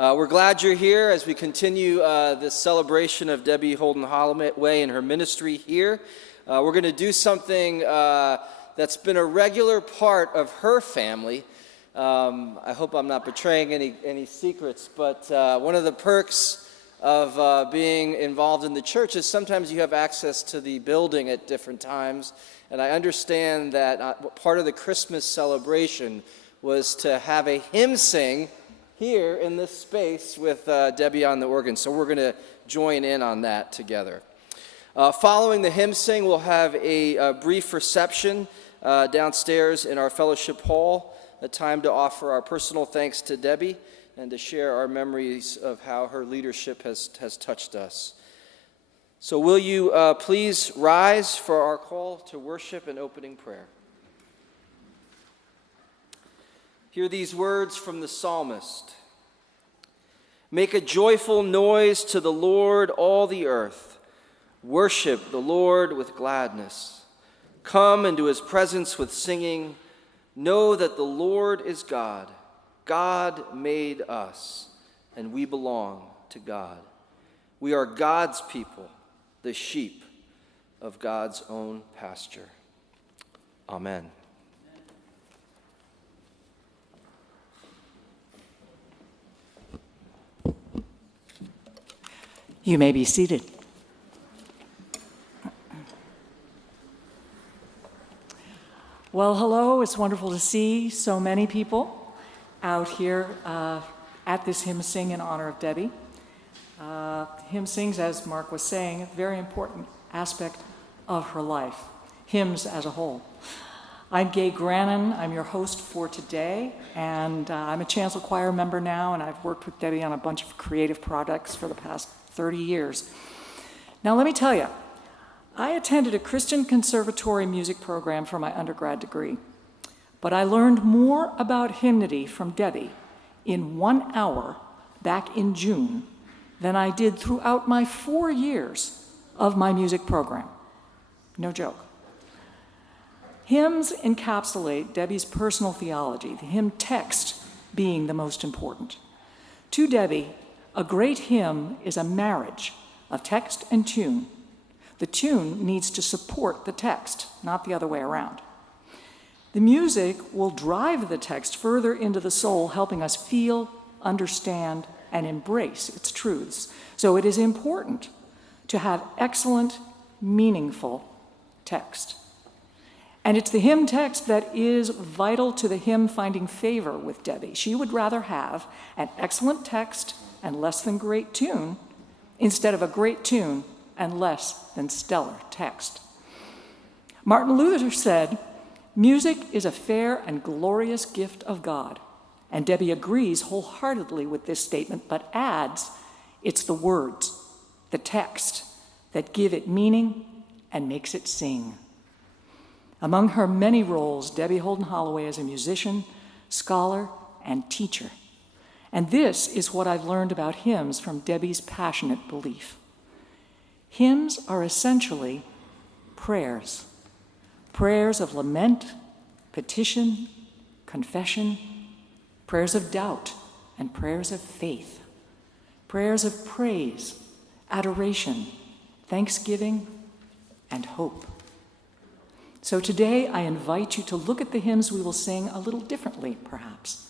We're glad you're here as we continue this celebration of Debbi Holden-Holloway and her ministry here. We're going to do something that's been a regular part of her family. I hope I'm not betraying any secrets, but one of the perks of being involved in the church is sometimes you have access to the building at different times. And I understand that part of the Christmas celebration was to have a hymn sing here in this space with Debbi on the organ. So we're going to join in on that together. Following the hymn sing, we'll have a brief reception downstairs in our fellowship hall, a time to offer our personal thanks to Debbi and to share our memories of how her leadership has touched us. So will you please rise for our call to worship and opening prayer. Hear these words from the psalmist. Make a joyful noise to the Lord, all the earth. Worship the Lord with gladness. Come into his presence with singing. Know that the Lord is God. God made us, and we belong to God. We are God's people, the sheep of God's own pasture. Amen. You may be seated. Well, hello. It's wonderful to see so many people out here at this hymn sing in honor of Debbi. Hymn sings, as Mark was saying, a very important aspect of her life, hymns as a whole. I'm Gay Grannon. I'm your host for today, and I'm a chancel choir member now, and I've worked with Debbi on a bunch of creative projects for the past 30 years. Now, let me tell you, I attended a Christian conservatory music program for my undergrad degree, but I learned more about hymnody from Debbi in 1 hour back in June than I did throughout my 4 years of my music program. No joke. Hymns encapsulate Debbi's personal theology, the hymn text being the most important. To Debbi, a great hymn is a marriage of text and tune. The tune needs to support the text, not the other way around. The music will drive the text further into the soul, helping us feel, understand, and embrace its truths. So it is important to have excellent, meaningful text. And it's the hymn text that is vital to the hymn finding favor with Debbi. She would rather have an excellent text and less than great tune instead of a great tune and less than stellar text. Martin Luther said, "Music is a fair and glorious gift of God." And Debbi agrees wholeheartedly with this statement, but adds, it's the words, the text, that give it meaning and makes it sing. Among her many roles, Debbi Holden-Holloway is a musician, scholar, and teacher. And this is what I've learned about hymns from Debbi's passionate belief. Hymns are essentially prayers. Prayers of lament, petition, confession, prayers of doubt, and prayers of faith. Prayers of praise, adoration, thanksgiving, and hope. So today I invite you to look at the hymns we will sing a little differently, perhaps.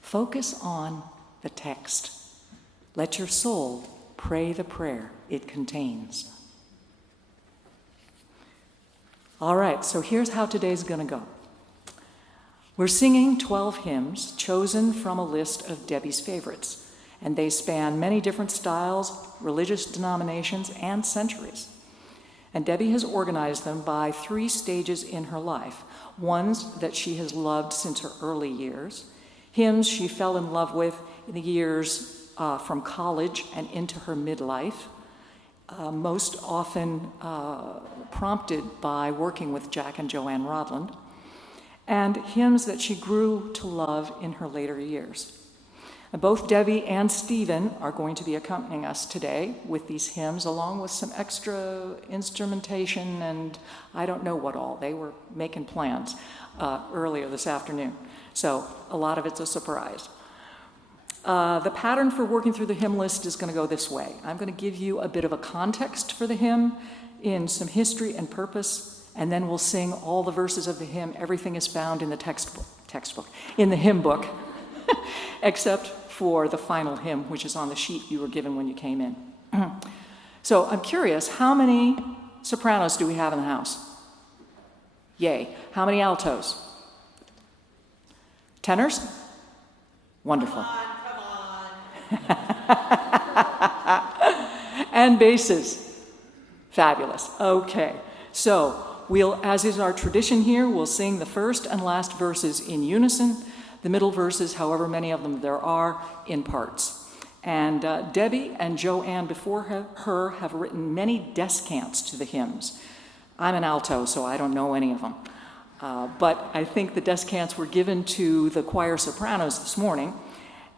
Focus on the text. Let your soul pray the prayer it contains. All right, so here's how today's going to go. We're singing 12 hymns chosen from a list of Debbi's favorites, and they span many different styles, religious denominations, and centuries. And Debbi has organized them by 3 stages in her life, ones that she has loved since her early years, hymns she fell in love with in the years from college and into her midlife, most often prompted by working with Jack and Joanne Rodland, and hymns that she grew to love in her later years. Both Debbi and Stephen are going to be accompanying us today with these hymns, along with some extra instrumentation and I don't know what all. They were making plans earlier this afternoon. So a lot of it's a surprise. The pattern for working through the hymn list is going to go this way. I'm going to give you a bit of a context for the hymn in some history and purpose, and then we'll sing all the verses of the hymn. Everything is found in the in the hymn book, except for the final hymn, which is on the sheet you were given when you came in. So I'm curious, how many sopranos do we have in the house? Yay. How many altos? Tenors? Wonderful. Come on. And basses. Fabulous. Okay. So we'll, as is our tradition here, we'll sing the first and last verses in unison, the middle verses, however many of them there are, in parts. And Debbi and Joanne before her have written many descants to the hymns. I'm an alto, so I don't know any of them. But I think the descants were given to the choir sopranos this morning.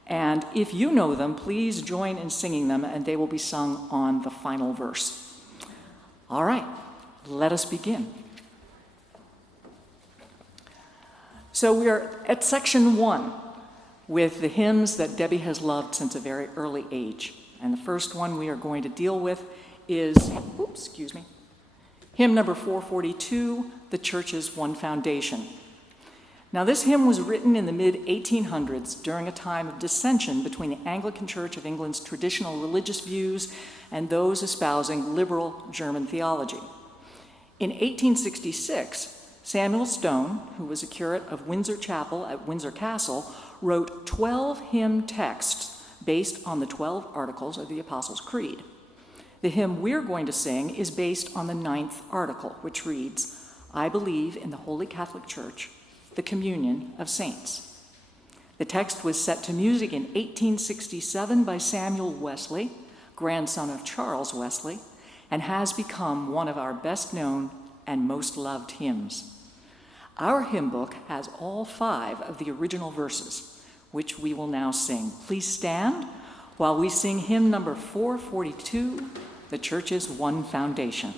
And if you know them, please join in singing them, and they will be sung on the final verse. All right, let us begin. So we are at section 1 with the hymns that Debbi has loved since a very early age. And the first one we are going to deal with is, hymn number 442, The Church's One Foundation. Now, this hymn was written in the mid-1800s during a time of dissension between the Anglican Church of England's traditional religious views and those espousing liberal German theology. In 1866, Samuel Stone, who was a curate of Windsor Chapel at Windsor Castle, wrote 12 hymn texts based on the 12 articles of the Apostles' Creed. The hymn we're going to sing is based on the 9th article, which reads, "I believe in the Holy Catholic Church, the communion of saints." The text was set to music in 1867 by Samuel Wesley, grandson of Charles Wesley, and has become one of our best known and most loved hymns. Our hymn book has all 5 of the original verses, which we will now sing. Please stand while we sing hymn number 442, The Church's One Foundation.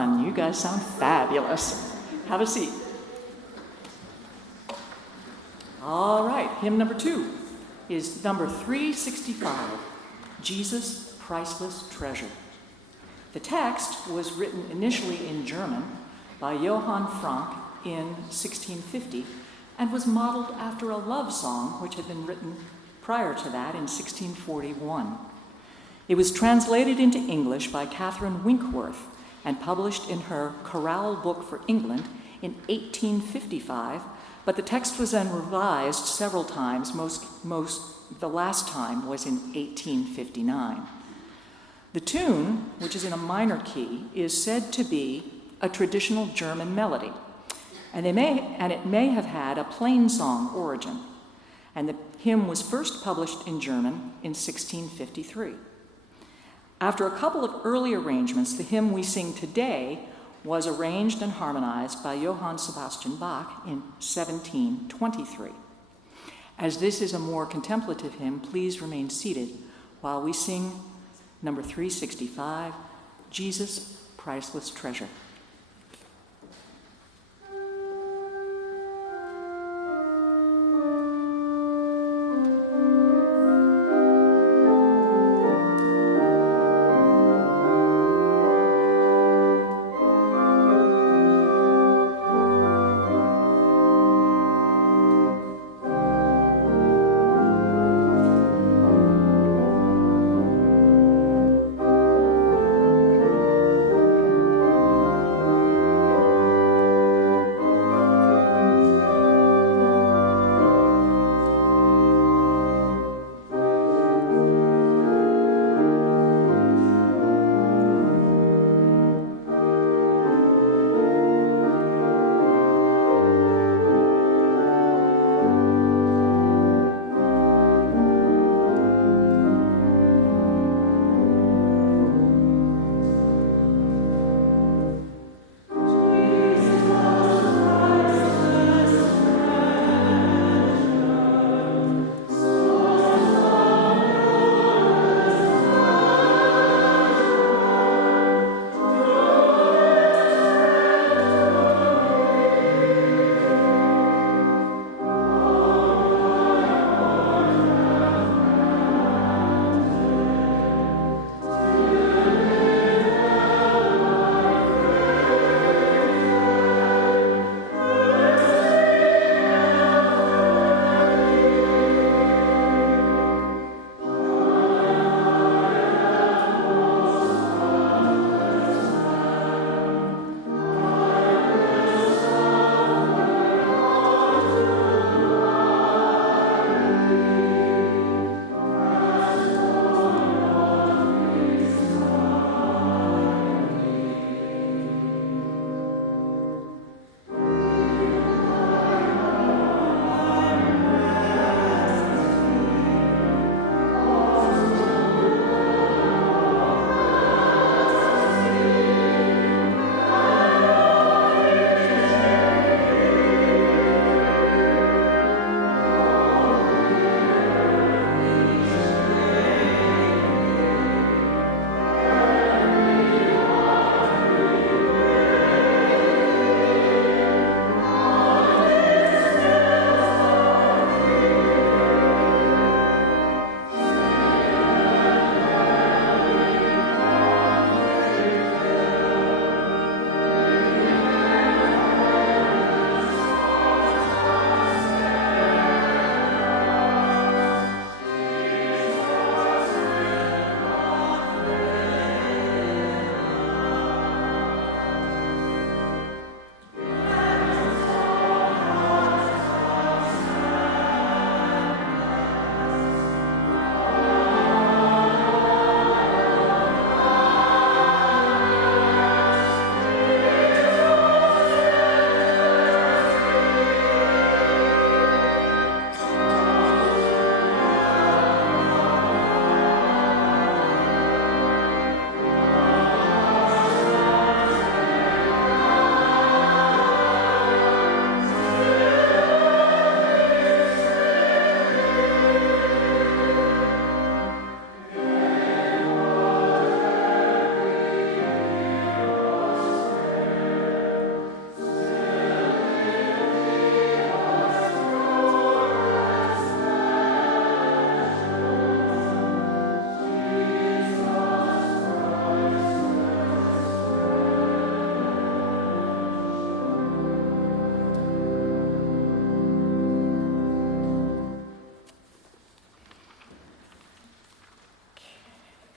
fun. You guys sound fabulous. Have a seat. All right, hymn number 2 is number 365, Jesus, Priceless Treasure. The text was written initially in German by Johann Franck in 1650 and was modeled after a love song which had been written prior to that in 1641. It was translated into English by Catherine Winkworth and published in her Chorale Book for England in 1855, but the text was then revised several times. The last time was in 1859. The tune, which is in a minor key, is said to be a traditional German melody, and it may have had a plain song origin, and the hymn was first published in German in 1653. After a couple of early arrangements, the hymn we sing today was arranged and harmonized by Johann Sebastian Bach in 1723. As this is a more contemplative hymn, please remain seated while we sing number 365, Jesus, Priceless Treasure.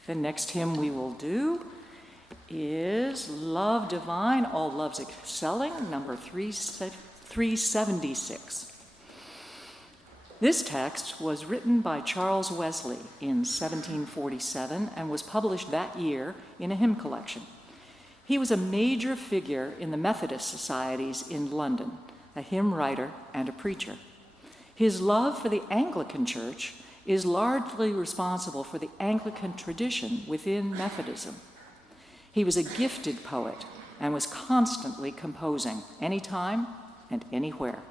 The next hymn we will do is Love Divine, All Loves Excelling, number 376. This text was written by Charles Wesley in 1747 and was published that year in a hymn collection. He was a major figure in the Methodist societies in London, a hymn writer and a preacher. His love for the Anglican Church is largely responsible for the Anglican tradition within Methodism. He was a gifted poet and was constantly composing anytime and anywhere.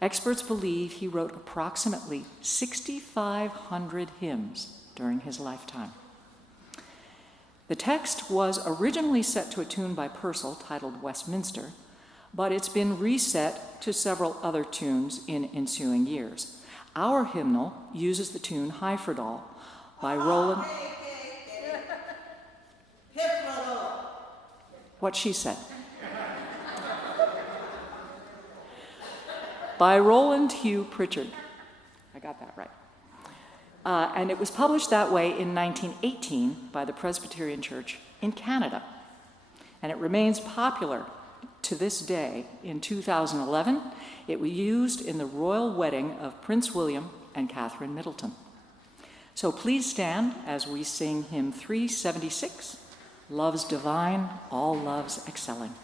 Experts believe he wrote approximately 6,500 hymns during his lifetime. The text was originally set to a tune by Purcell titled Westminster, but it's been reset to several other tunes in ensuing years. Our hymnal uses the tune Heiferdal by Roland. What she said. By Roland Hugh Pritchard. I got that right. And it was published that way in 1918 by the Presbyterian Church in Canada. And it remains popular to this day. In 2011, it was used in the royal wedding of Prince William and Catherine Middleton. So please stand as we sing hymn 376, Love's Divine, All Loves Excelling.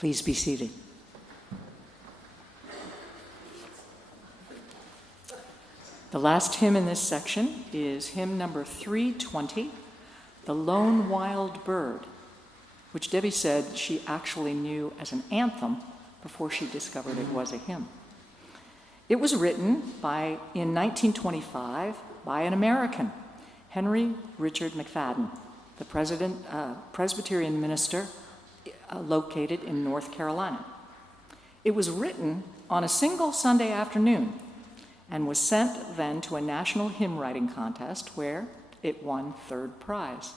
Please be seated. The last hymn in this section is hymn number 320, The Lone Wild Bird, which Debbi said she actually knew as an anthem before she discovered it was a hymn. It was written in 1925 by an American, Henry Richard McFadden, the Presbyterian minister located in North Carolina. It was written on a single Sunday afternoon and was sent then to a national hymn writing contest where it won third prize.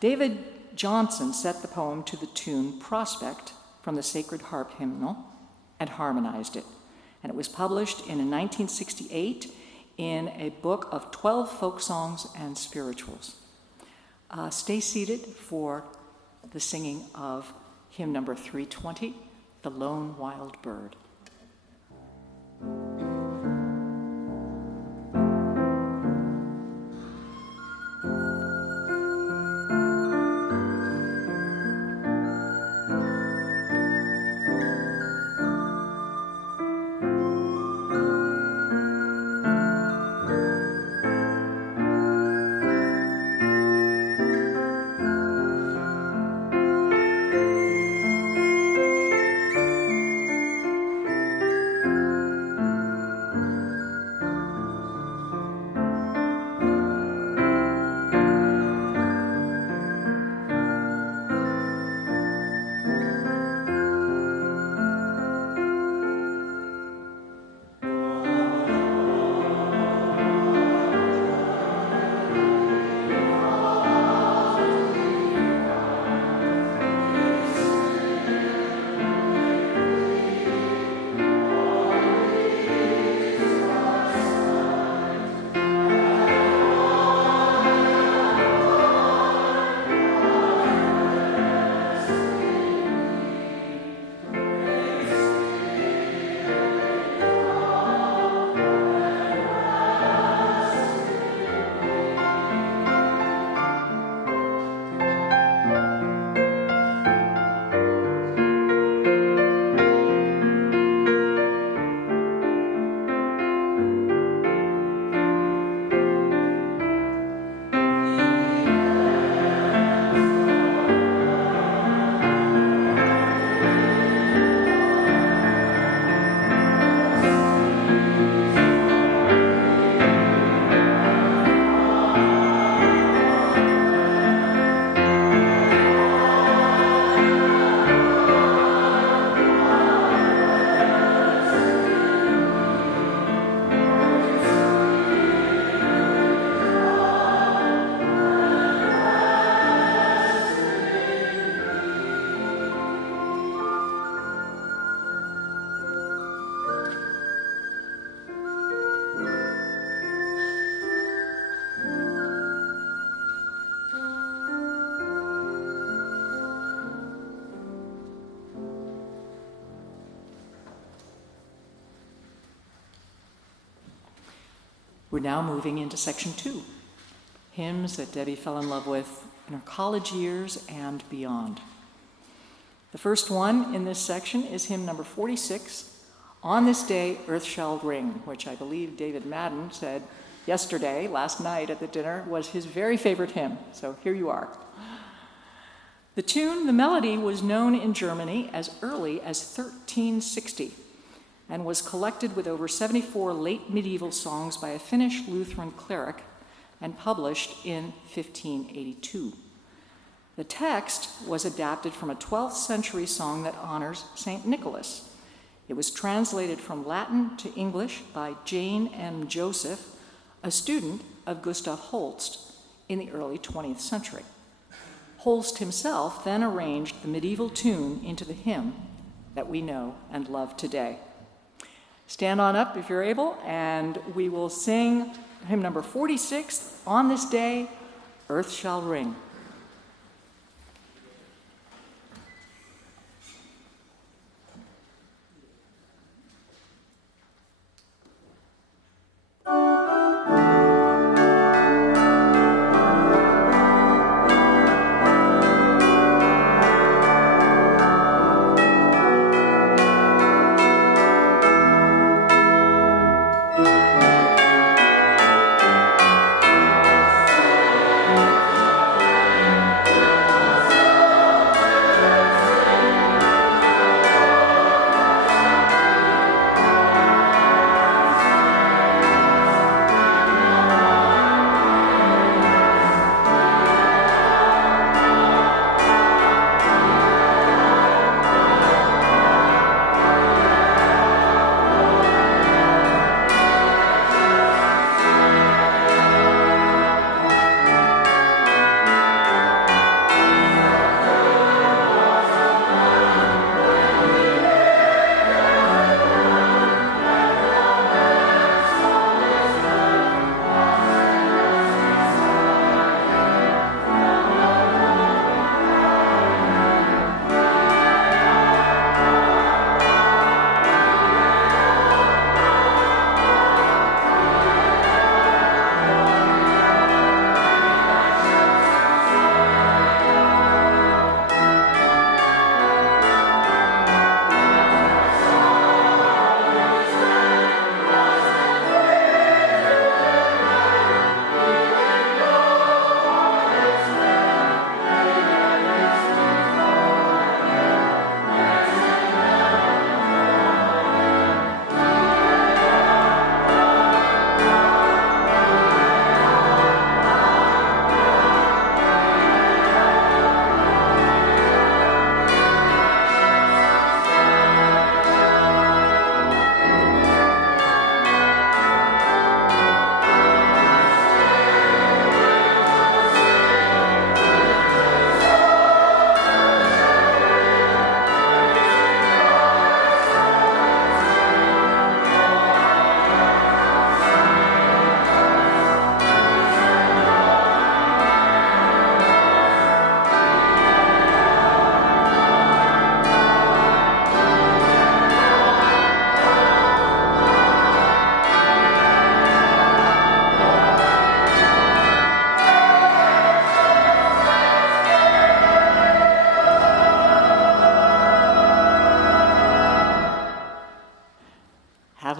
David Johnson set the poem to the tune Prospect from the Sacred Harp hymnal and harmonized it. And it was published in 1968 in a book of 12 folk songs and spirituals. Stay seated for the singing of hymn number 320, The Lone Wild Bird. We're now moving into section 2, hymns that Debbi fell in love with in her college years and beyond. The first one in this section is hymn number 46, On This Day Earth Shall Ring, which I believe David Madden said last night at the dinner, was his very favorite hymn. So here you are. The melody was known in Germany as early as 1360 and was collected with over 74 late medieval songs by a Finnish Lutheran cleric and published in 1582. The text was adapted from a 12th century song that honors St. Nicholas. It was translated from Latin to English by Jane M. Joseph, a student of Gustav Holst in the early 20th century. Holst himself then arranged the medieval tune into the hymn that we know and love today. Stand on up if you're able, and we will sing hymn number 46, On This Day, Earth Shall Ring.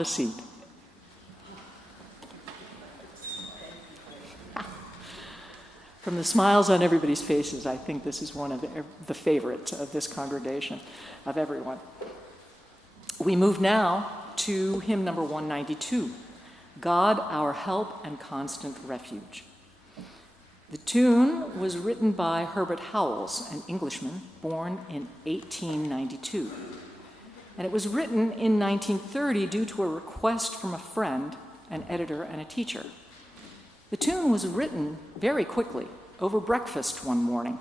a seat. From the smiles on everybody's faces, I think this is one of the favorites of this congregation, of everyone. We move now to hymn number 192, God, Our Help and Constant Refuge. The tune was written by Herbert Howells, an Englishman born in 1892. And it was written in 1930 due to a request from a friend, an editor, and a teacher. The tune was written very quickly, over breakfast one morning,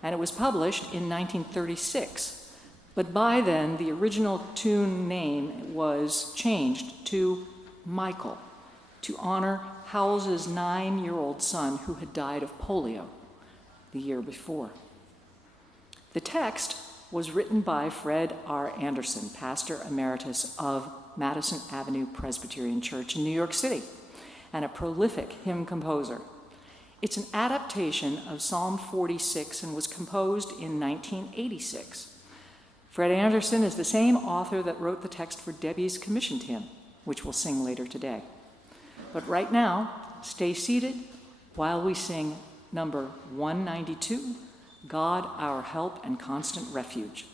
and it was published in 1936. But by then, the original tune name was changed to Michael, to honor Howells's 9-year-old son who had died of polio the year before. The text was written by Fred R. Anderson, pastor emeritus of Madison Avenue Presbyterian Church in New York City, and a prolific hymn composer. It's an adaptation of Psalm 46 and was composed in 1986. Fred Anderson is the same author that wrote the text for Debbi's commissioned hymn, which we'll sing later today. But right now, stay seated while we sing number 192, God, Our Help and Constant Refuge.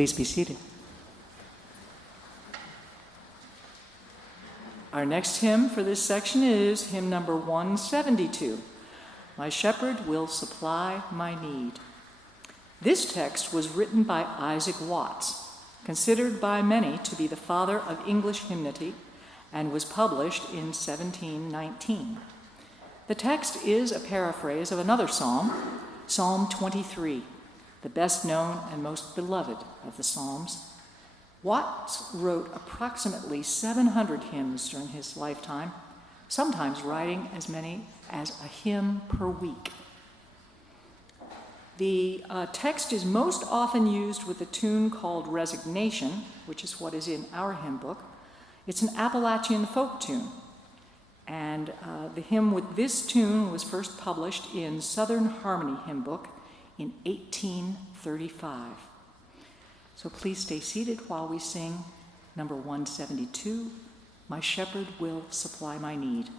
Please be seated. Our next hymn for this section is hymn number 172, My Shepherd Will Supply My Need. This text was written by Isaac Watts, considered by many to be the father of English hymnody, and was published in 1719. The text is a paraphrase of another psalm, Psalm 23, the best known and most beloved of the Psalms. Watts wrote approximately 700 hymns during his lifetime, sometimes writing as many as a hymn per week. The text is most often used with a tune called Resignation, which is what is in our hymn book. It's an Appalachian folk tune, and the hymn with this tune was first published in Southern Harmony Hymn Book in 1835. So please stay seated while we sing number 172, My Shepherd Will Supply My Need.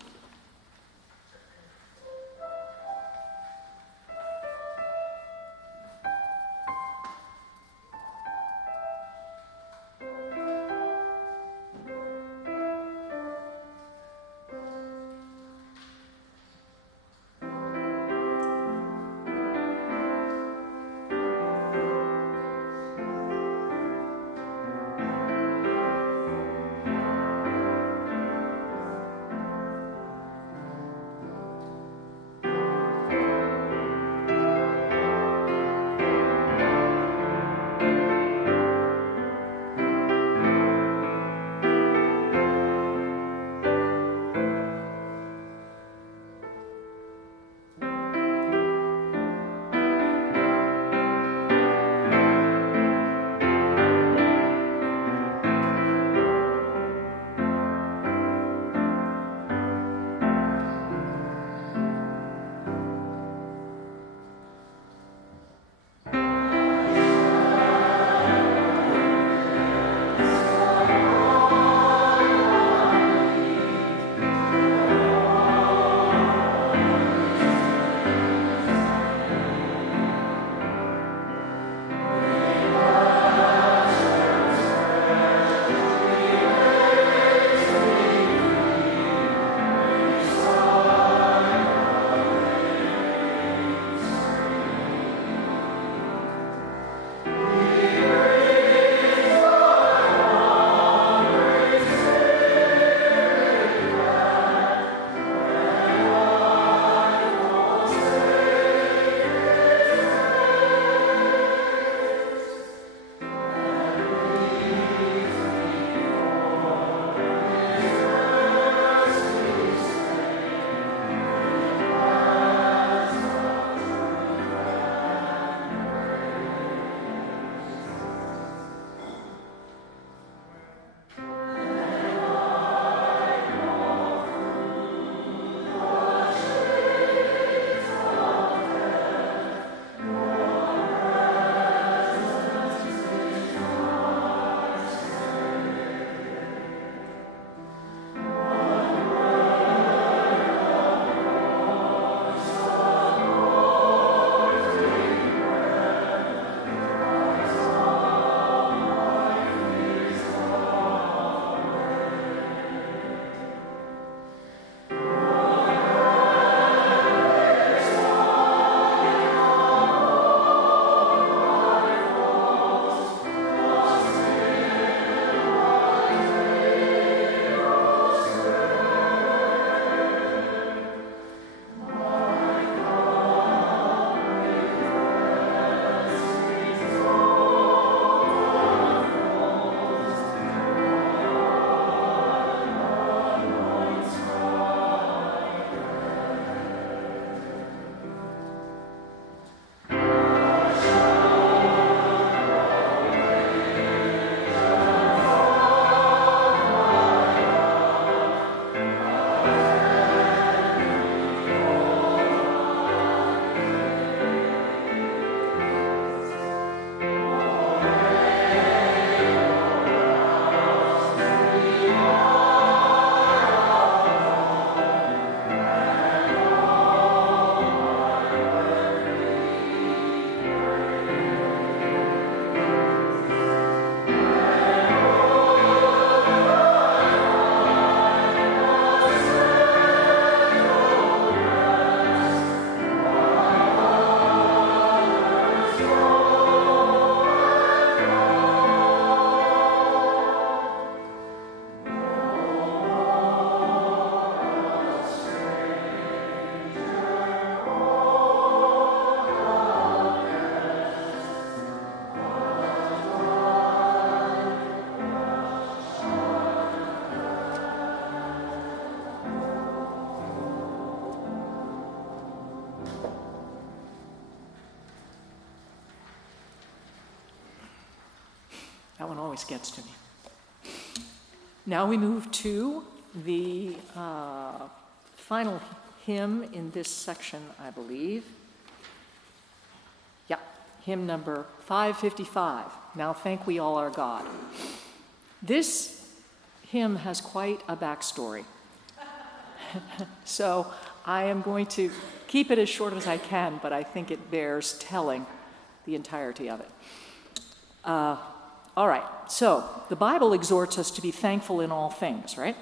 That one always gets to me. Now we move to the final hymn in this section, I believe. Yeah, hymn number 555, Now Thank We All Our God. This hymn has quite a backstory. So I am going to keep it as short as I can, but I think it bears telling the entirety of it. All right, so the Bible exhorts us to be thankful in all things, right?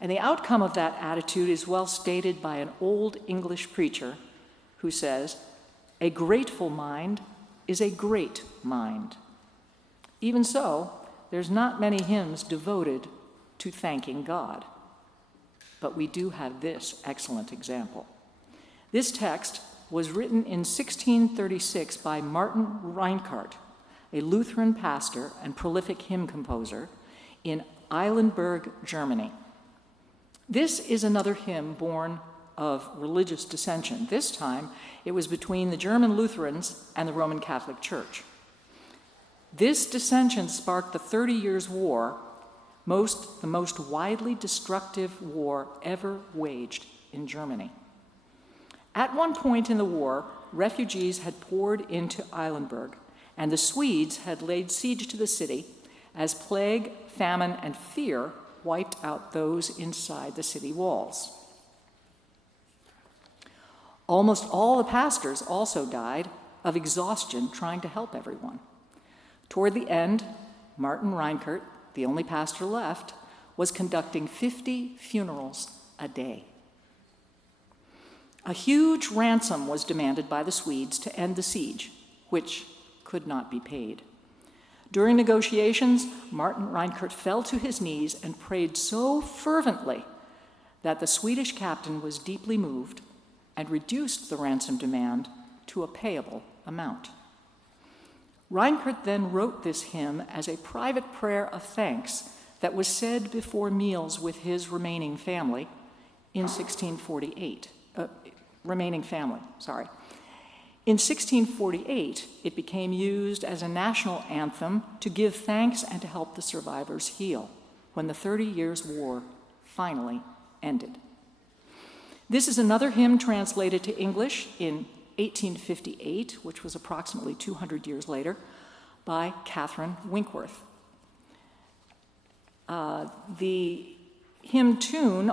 And the outcome of that attitude is well stated by an old English preacher who says, "A grateful mind is a great mind." Even so, there's not many hymns devoted to thanking God. But we do have this excellent example. This text was written in 1636 by Martin Reinhardt, a Lutheran pastor and prolific hymn composer in Eilenburg, Germany. This is another hymn born of religious dissension. This time, it was between the German Lutherans and the Roman Catholic Church. This dissension sparked the 30 Years' War, the most widely destructive war ever waged in Germany. At one point in the war, refugees had poured into Eilenburg, and the Swedes had laid siege to the city as plague, famine, and fear wiped out those inside the city walls. Almost all the pastors also died of exhaustion trying to help everyone. Toward the end, Martin Reinhardt, the only pastor left, was conducting 50 funerals a day. A huge ransom was demanded by the Swedes to end the siege, which could not be paid. During negotiations, Martin Reinhardt fell to his knees and prayed so fervently that the Swedish captain was deeply moved and reduced the ransom demand to a payable amount. Reinhardt then wrote this hymn as a private prayer of thanks that was said before meals with his remaining family in 1648. In 1648, it became used as a national anthem to give thanks and to help the survivors heal when the 30 Years' War finally ended. This is another hymn translated to English in 1858, which was approximately 200 years later, by Catherine Winkworth. The hymn tune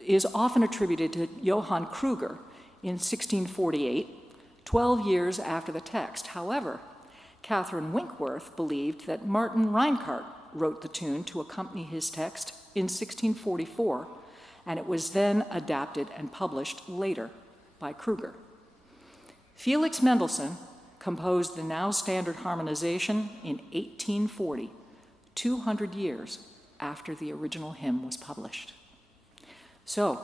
is often attributed to Johann Kruger in 1648, 12 years after the text. However, Catherine Winkworth believed that Martin Reinhardt wrote the tune to accompany his text in 1644, and it was then adapted and published later by Kruger. Felix Mendelssohn composed the now standard harmonization in 1840, 200 years after the original hymn was published. So,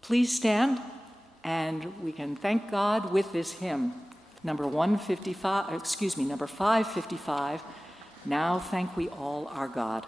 please stand, and we can thank God with this hymn, number 555, Now Thank We All Our God.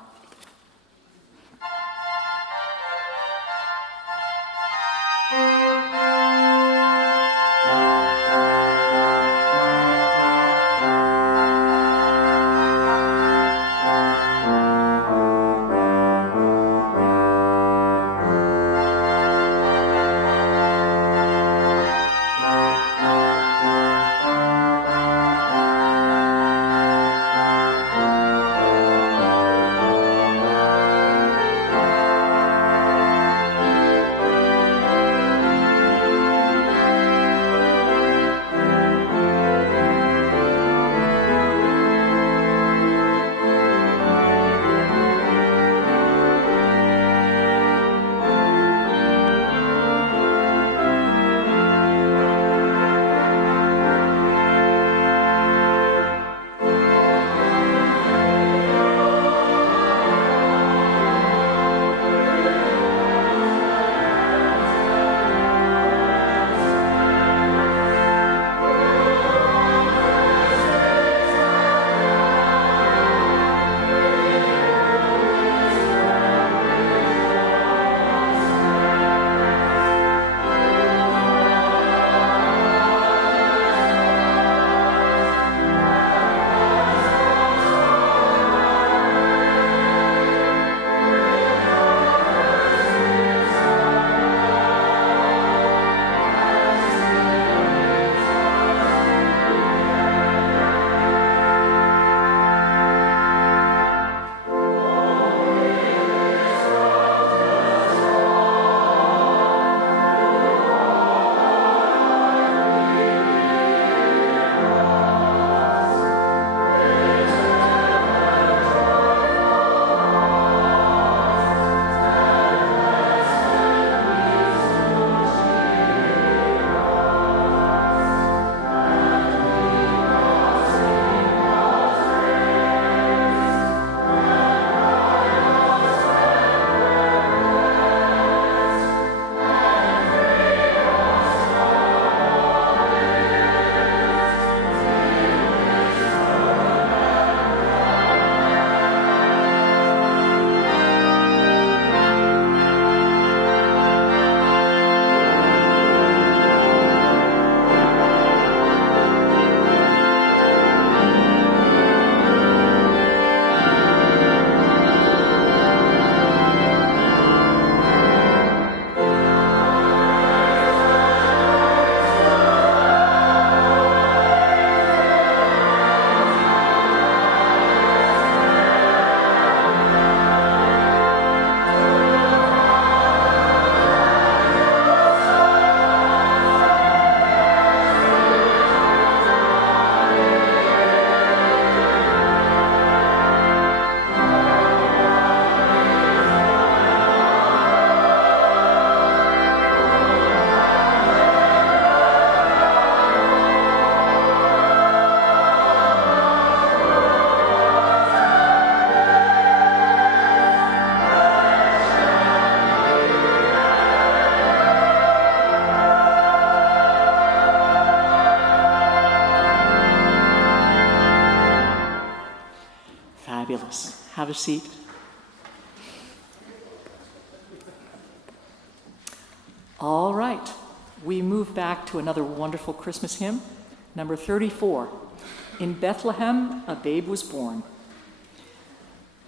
Have a seat. All right, we move back to another wonderful Christmas hymn, number 34. In Bethlehem, a babe was born.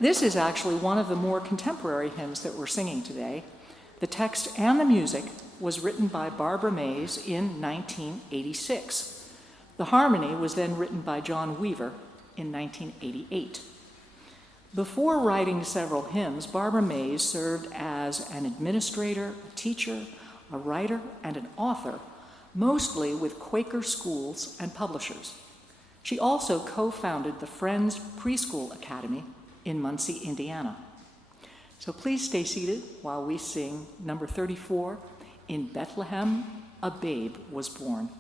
This is actually one of the more contemporary hymns that we're singing today. The text and the music was written by Barbara Mays in 1986. The harmony was then written by John Weaver in 1988. Before writing several hymns, Barbara Mays served as an administrator, a teacher, a writer, and an author, mostly with Quaker schools and publishers. She also co-founded the Friends Preschool Academy in Muncie, Indiana. So please stay seated while we sing number 34, In Bethlehem, a Babe Was Born.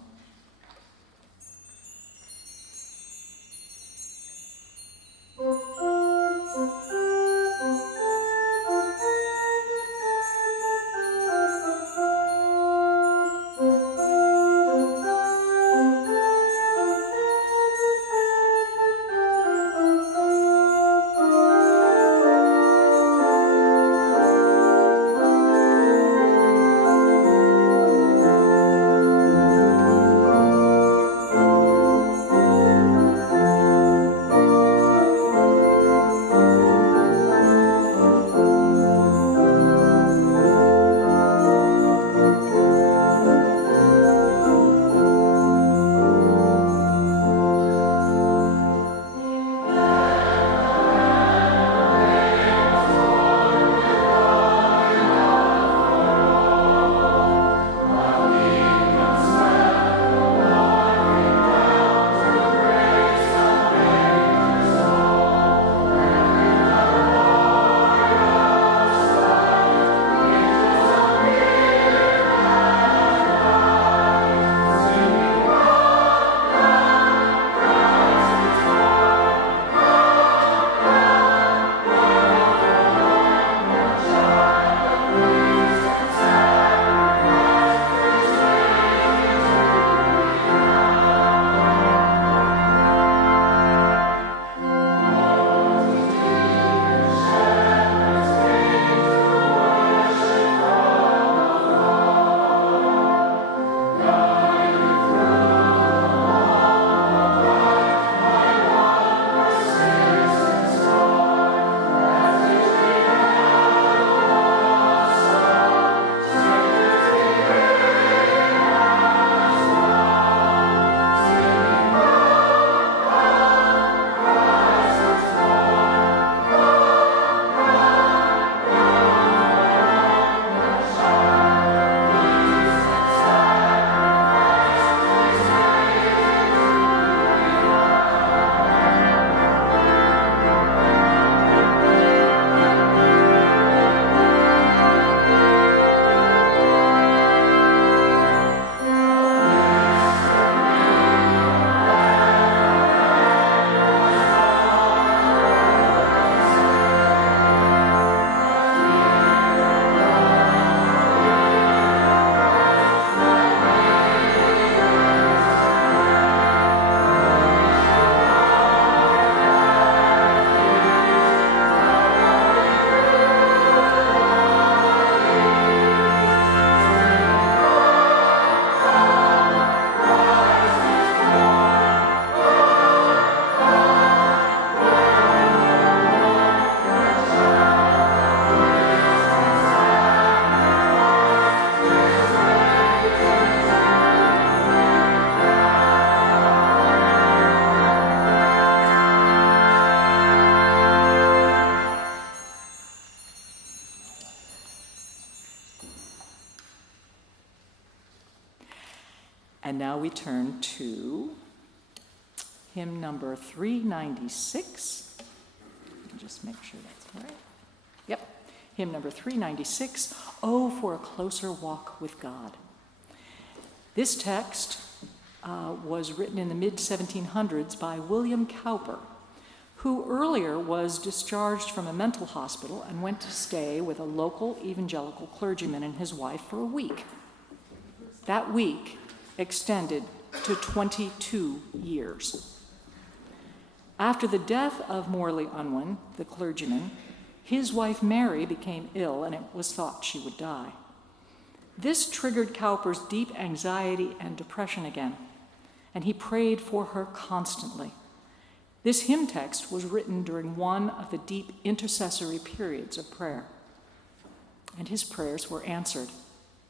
And now we turn to hymn number 396. Just make sure that's right. Yep, hymn number 396, Oh, for a Closer Walk with God. This text was written in the mid-1700s by William Cowper, who earlier was discharged from a mental hospital and went to stay with a local evangelical clergyman and his wife for a week. That week extended to 22 years. After the death of Morley Unwin, the clergyman, his wife Mary became ill and it was thought she would die. This triggered Cowper's deep anxiety and depression again, and he prayed for her constantly. This hymn text was written during one of the deep intercessory periods of prayer, and his prayers were answered.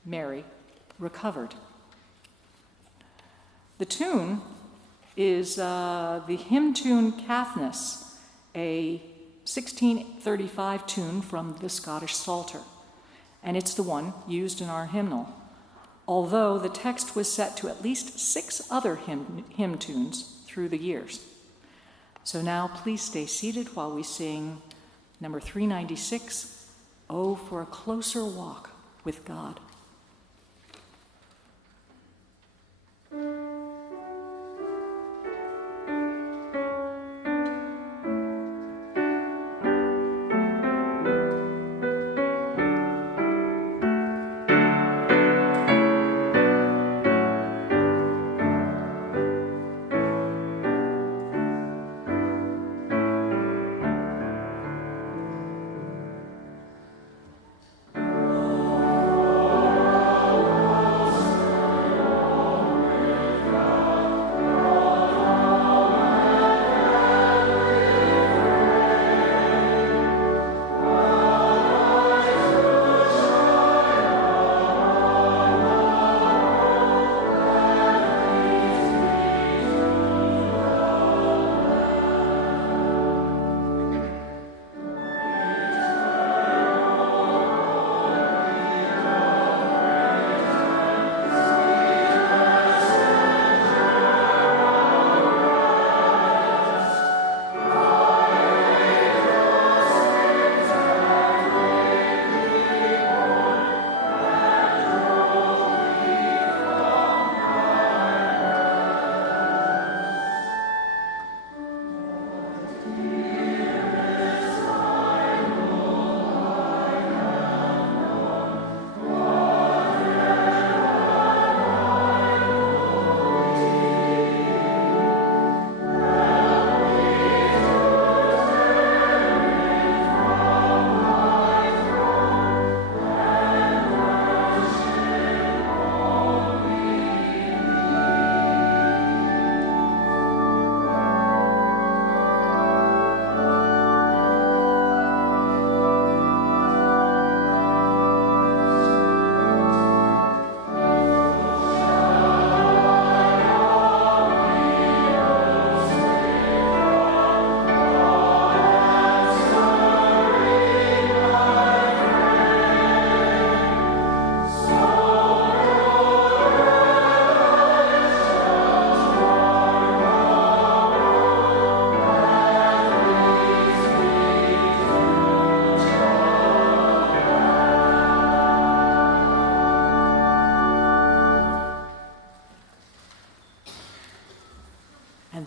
Mary recovered. The tune is the hymn tune Caithness, a 1635 tune from the Scottish Psalter, and it's the one used in our hymnal, although the text was set to at least 6 other hymn tunes through the years. So now please stay seated while we sing number 396, Oh, for a Closer Walk with God.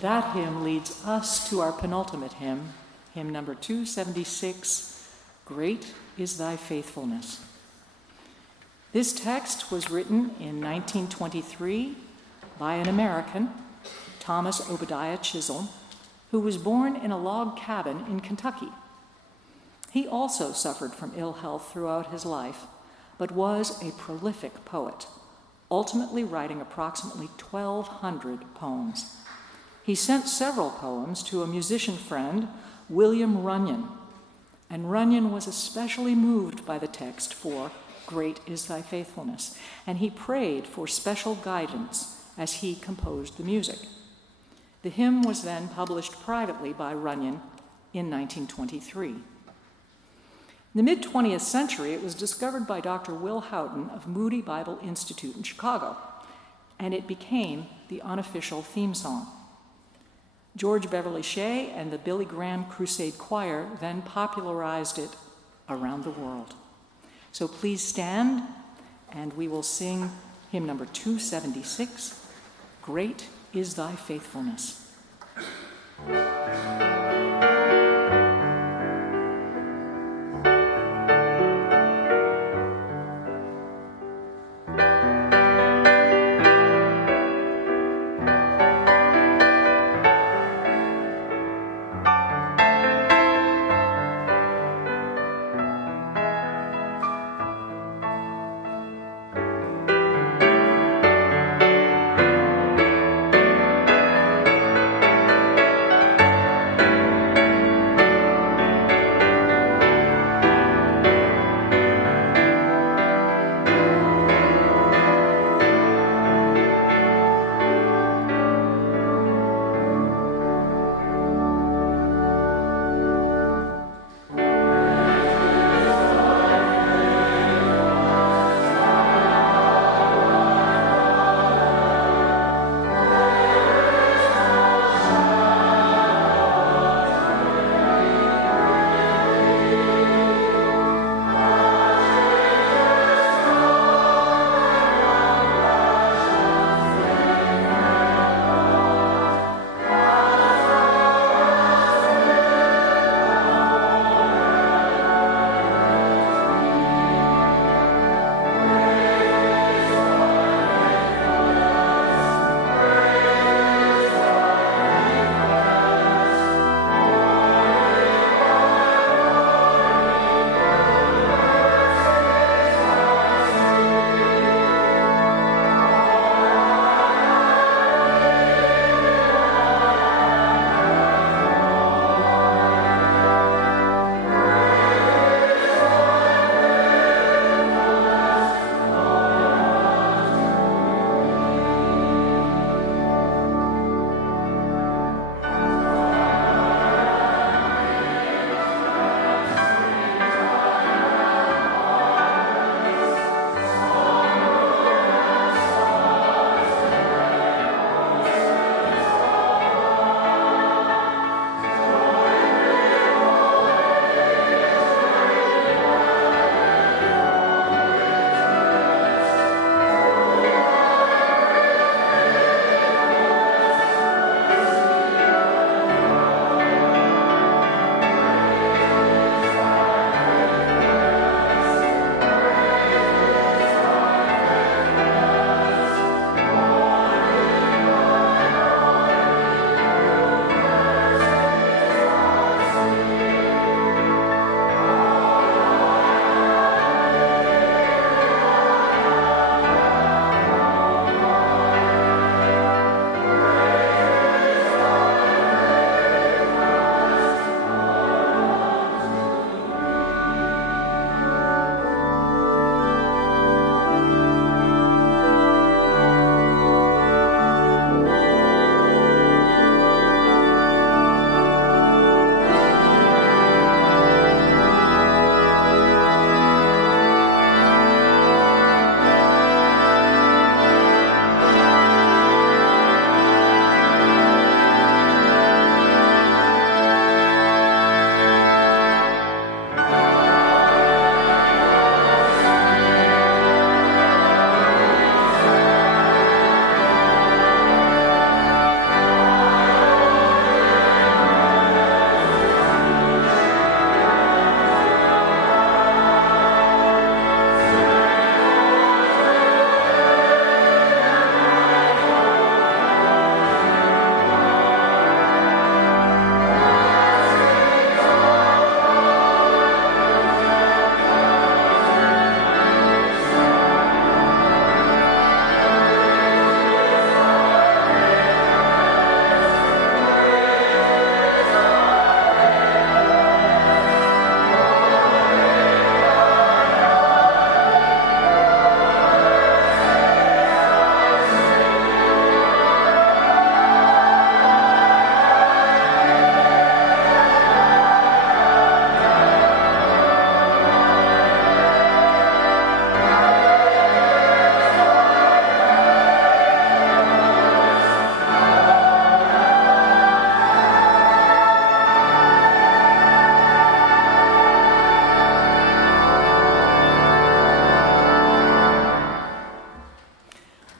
That hymn leads us to our penultimate hymn, hymn number 276, Great is Thy Faithfulness. This text was written in 1923 by an American, Thomas Obadiah Chisholm, who was born in a log cabin in Kentucky. He also suffered from ill health throughout his life, but was a prolific poet, ultimately writing approximately 1,200 poems. He sent several poems to a musician friend, William Runyon, and Runyon was especially moved by the text for Great is Thy Faithfulness, and he prayed for special guidance as he composed the music. The hymn was then published privately by Runyon in 1923. In the mid-20th century, it was discovered by Dr. Will Houghton of Moody Bible Institute in Chicago, and it became the unofficial theme song. George Beverly Shea and the Billy Graham Crusade Choir then popularized it around the world. So please stand, and we will sing hymn number 276, Great is Thy Faithfulness.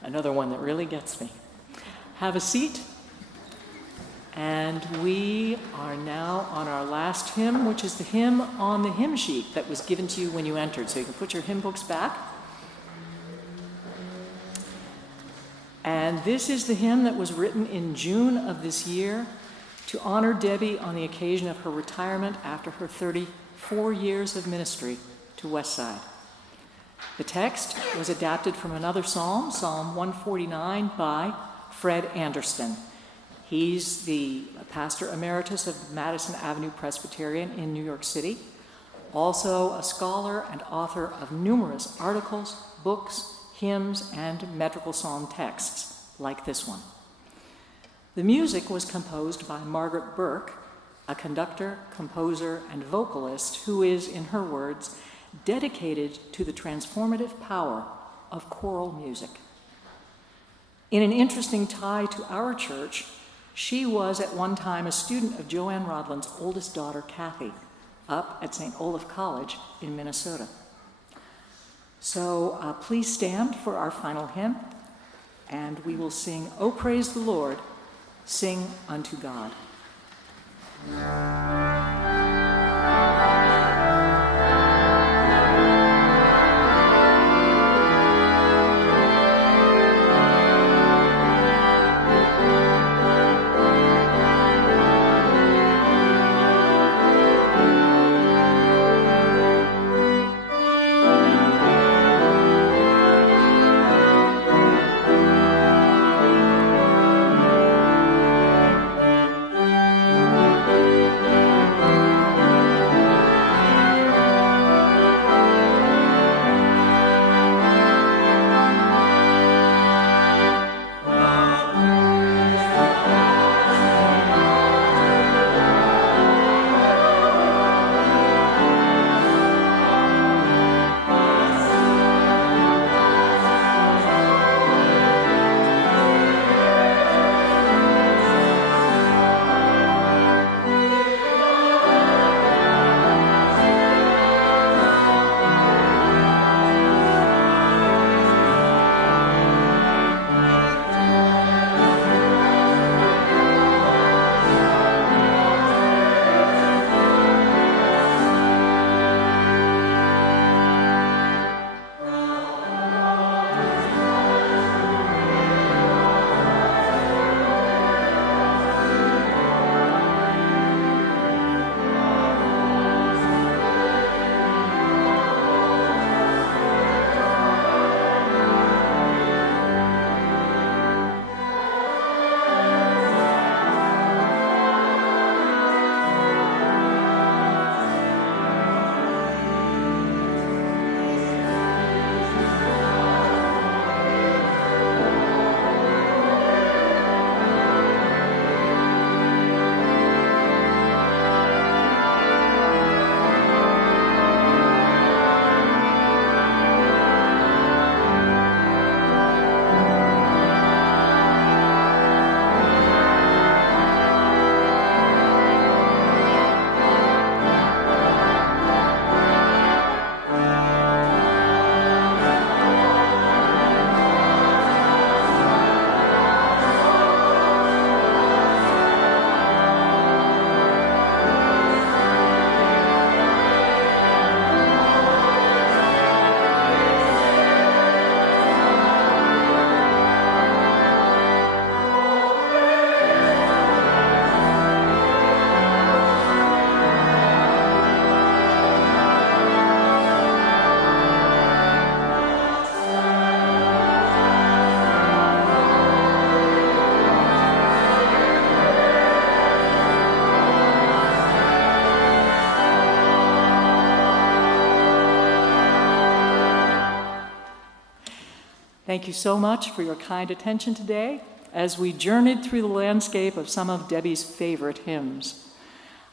Another one that really gets me. Have a seat. And we are now on our last hymn, which is the hymn on the hymn sheet that was given to you when you entered. So you can put your hymn books back. And this is the hymn that was written in June of this year to honor Debbi on the occasion of her retirement after her 34 years of ministry to Westside. The text was adapted from another psalm, Psalm 149, by Fred Anderson. He's the pastor emeritus of Madison Avenue Presbyterian in New York City, also a scholar and author of numerous articles, books, hymns, and metrical psalm texts, like this one. The music was composed by Margaret Burke, a conductor, composer, and vocalist who is, in her words, dedicated to the transformative power of choral music. In an interesting tie to our church, she was at one time a student of Joanne Rodlin's oldest daughter, Kathy, up at St. Olaf College in Minnesota. So please stand for our final hymn, and we will sing, "O Praise the Lord, Sing unto God." Thank you so much for your kind attention today as we journeyed through the landscape of some of Debbi's favorite hymns.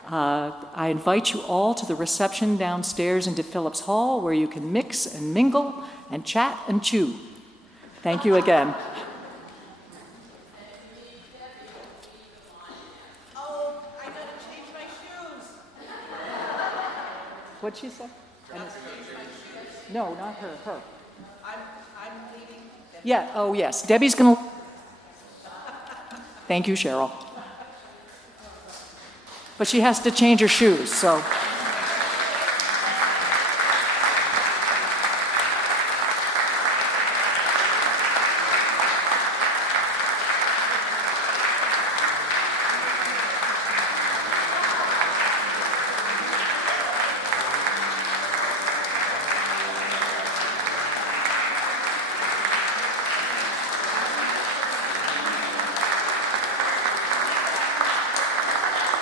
I invite you all to the reception downstairs into Phillips Hall, where you can mix and mingle and chat and chew. Thank you again. Oh, I gotta change my shoes. What'd she say? I gotta change my shoes. No, not her, her. I'm leaving Yeah, oh yes, Debbie's gonna... Thank you, Cheryl. But she has to change her shoes, so...